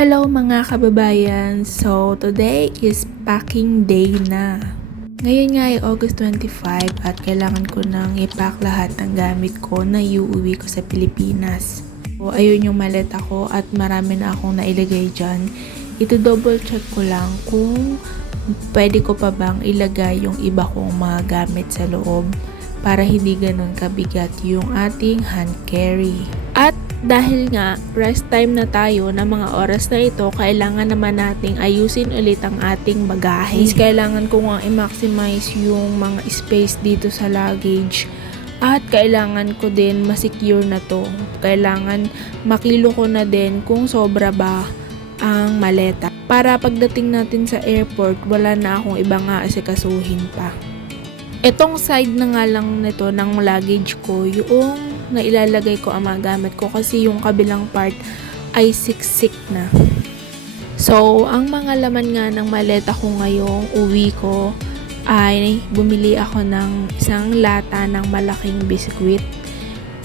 Hello mga kababayan! So, today is packing day na. Ngayon nga ay August 25 at kailangan ko nang i-pack lahat ng gamit ko na iuwi ko sa Pilipinas. So, ayun yung maleta ko at marami na akong nailagay dyan. Ito double check ko lang kung pwede ko pa bang ilagay yung iba kong mga gamit sa loob para hindi ganun kabigat yung ating hand carry. At dahil nga rest time na tayo na mga oras na ito, kailangan naman nating ayusin ulit ang ating bagahe. Kailangan ko nga i-maximize yung mga space dito sa luggage. At kailangan ko din ma-secure na to. Kailangan makilo ko na din kung sobra ba ang maleta. Para pagdating natin sa airport, wala na akong ibang aasikasuhin pa. Etong side na nga lang nito ng luggage ko, yung na ilalagay ko ang mga gamit ko kasi yung kabilang part ay siksik na. So, ang mga laman nga ng maleta ko ngayong uwi ko ay bumili ako ng isang lata ng malaking biskwit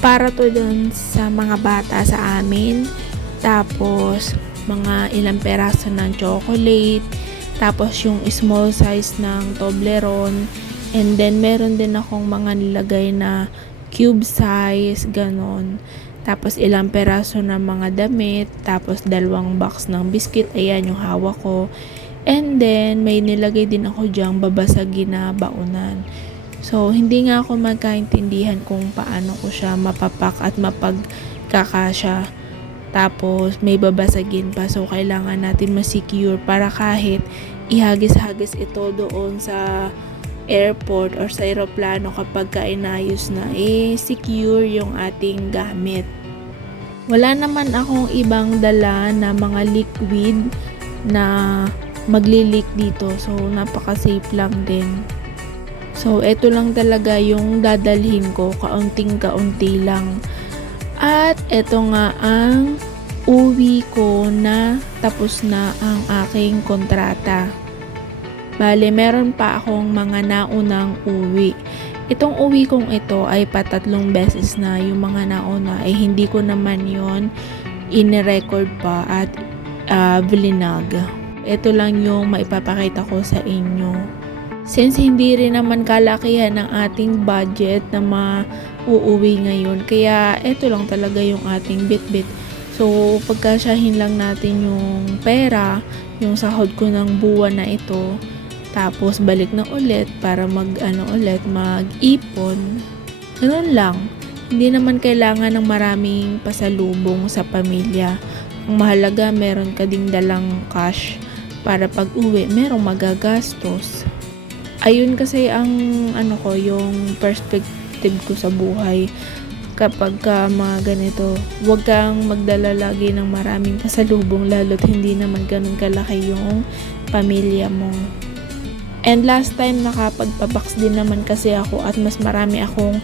para to dun sa mga bata sa amin. Tapos, mga ilang peraso ng chocolate. Tapos, yung small size ng Toblerone. And then, meron din akong mga nilagay na cube size, ganon. Tapos, ilang peraso ng mga damit. Tapos, 2 box ng biscuit. Ayan yung hawak ko. And then, may nilagay din ako dyang babasagin na baunan. So, hindi nga ako magkaintindihan kung paano ko siya mapapak at mapagkakasya. Tapos, may babasagin pa. So, kailangan natin ma-secure para kahit ihagis-hagis ito doon sa airport or sa aeroplano kapag inayos na, secure yung ating gamit. Wala naman akong ibang dala na mga liquid na magli-leak dito. So, napaka-safe lang din. So, eto lang talaga yung dadalhin ko, kaunting-kaunti lang. At eto nga ang uwi ko na tapos na ang aking kontrata. Bale, meron pa akong mga naunang uwi. Itong uwi kong ito ay patatlong beses na. Yung mga nauna ay hindi ko naman yon in-record pa at vlog. Ito lang yung maipapakita ko sa inyo. Since hindi rin naman kalakihan ng ating budget na mauuwi ngayon, kaya ito lang talaga yung ating bitbit. So, pagkasyahin lang natin yung pera, yung sahod ko ng buwan na ito, tapos balik na ulit para mag-ipon. Ganun lang. Hindi naman kailangan ng maraming pasalubong sa pamilya. Ang mahalaga, meron ka ding dalang cash para pag uwi, merong magagastos. Ayun kasi ang yung perspective ko sa buhay. Kapag mga ganito, huwag kang magdala lagi ng maraming pasalubong lalo't hindi naman ganun kalaki yung pamilya mo. And last time nakapagpabox din naman kasi ako at mas marami akong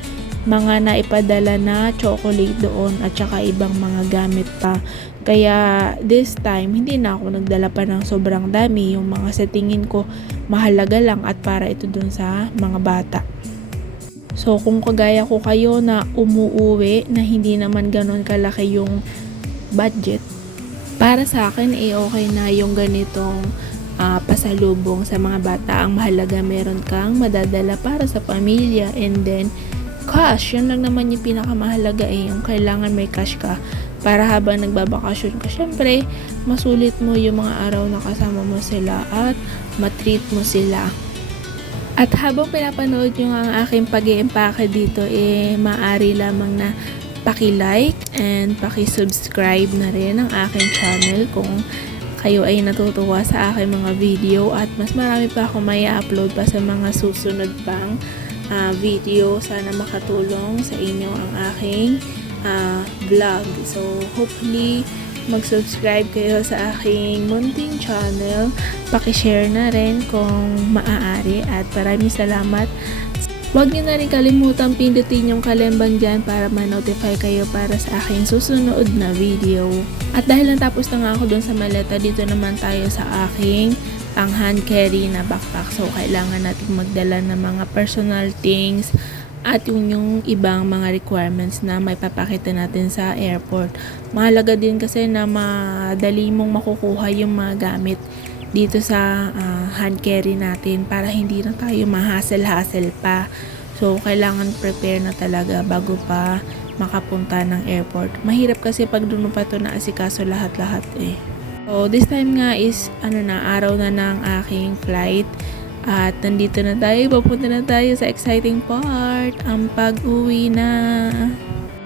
mga naipadala na chocolate doon at saka ibang mga gamit pa. Kaya this time hindi na ako nagdala pa ng sobrang dami, yung mga sa tingin ko mahalaga lang at para ito doon sa mga bata. So kung kagaya ko kayo na umuuwi na hindi naman ganun kalaki yung budget, para sa akin okay na yung ganitong pasalubong sa mga bata. Ang mahalaga meron kang madadala para sa pamilya, and then cash, yun lang naman yung pinakamahalaga yung kailangan may cash ka para habang nagbabakasyon ka, syempre masulit mo yung mga araw na kasama mo sila at matreat mo sila. At habang pinapanood nyo ang aking pag-i-empake dito, maaari lamang na paki-like and paki-subscribe na rin ang aking channel kung kayo ay natutuwa sa aking mga video, at mas marami pa ako may upload pa sa mga susunod pang video. Sana makatulong sa inyo ang aking vlog. So, hopefully, mag-subscribe kayo sa aking munting channel. Paki-share na rin kung maaari, at maraming salamat. Huwag niyo na rin kalimutan pindutin yung kalembang dyan para ma-notify kayo para sa aking susunod na video. At dahil natapos na nga ako dun sa maleta, dito naman tayo sa aking pang hand carry na backpack. So, kailangan natin magdala ng mga personal things at yung ibang mga requirements na may papakita natin sa airport. Mahalaga din kasi na madali mong makukuha yung mga gamit dito sa hand carry natin para hindi na tayo ma-hassle-hassle pa. So, kailangan prepare na talaga bago pa makapunta ng airport. Mahirap kasi pag doon mo pa ito naasikaso lahat-lahat eh. So, this time nga is araw na ng aking flight. At nandito na tayo, papunta na tayo sa exciting part, ang pag-uwi na.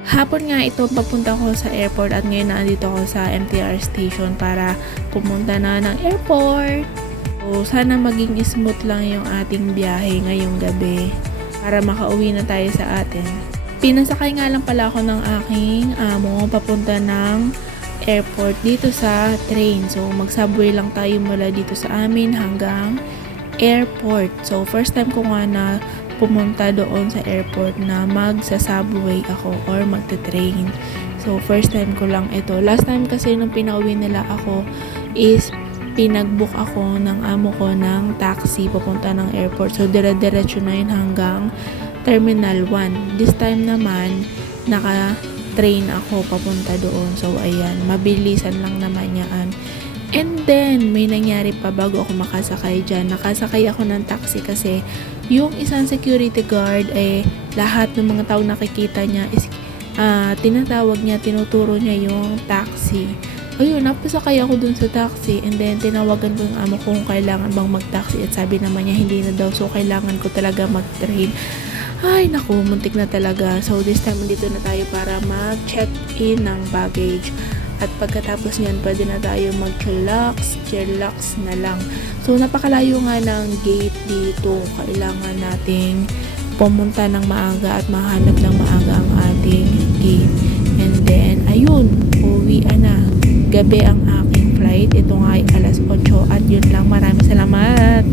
Hapon nga ito, papunta ko sa airport at ngayon nandito ako sa MTR station para pumunta na ng airport. So, sana maging smooth lang yung ating biyahe ngayong gabi para makauwi na tayo sa atin. Pinasakay nga lang pala ako ng aking amo papunta ng airport dito sa train. So, mag-subway lang tayo mula dito sa amin hanggang airport. So, first time ko nga na pumunta doon sa airport na magsa-subway ako or magte-train. So, first time ko lang ito. Last time kasi nung pinauwi nila ako is pinag-book ako ng amo ko ng taxi papunta ng airport. So, dire-diretso na yun hanggang Terminal 1. This time naman, naka-train ako papunta doon. So, ayan, mabilisan lang naman yan. And then, may nangyari pa bago ako makasakay dyan. Nakasakay ako ng taxi kasi yung isang security guard, lahat ng mga tao nakikita niya is tinatawag niya, tinuturo niya yung taxi. Ayun, napasakay ako dun sa taxi and then tinawagan ko yung amo kung kailangan bang mag-taxi at sabi naman niya hindi na daw. So, kailangan ko talaga mag-train. Ay, naku, muntik na talaga. So, this time, dito na tayo para mag-check-in ng baggage. At pagkatapos niyan, pwede na tayo mag-chillax na lang. So, napakalayo nga ng gate dito. Kailangan nating pumunta ng maaga at mahanap ng maaga ang ating gate. And then, ayun, uwi na. Gabi ang aking flight. Ito nga ay alas 8 at yun lang. Maraming salamat.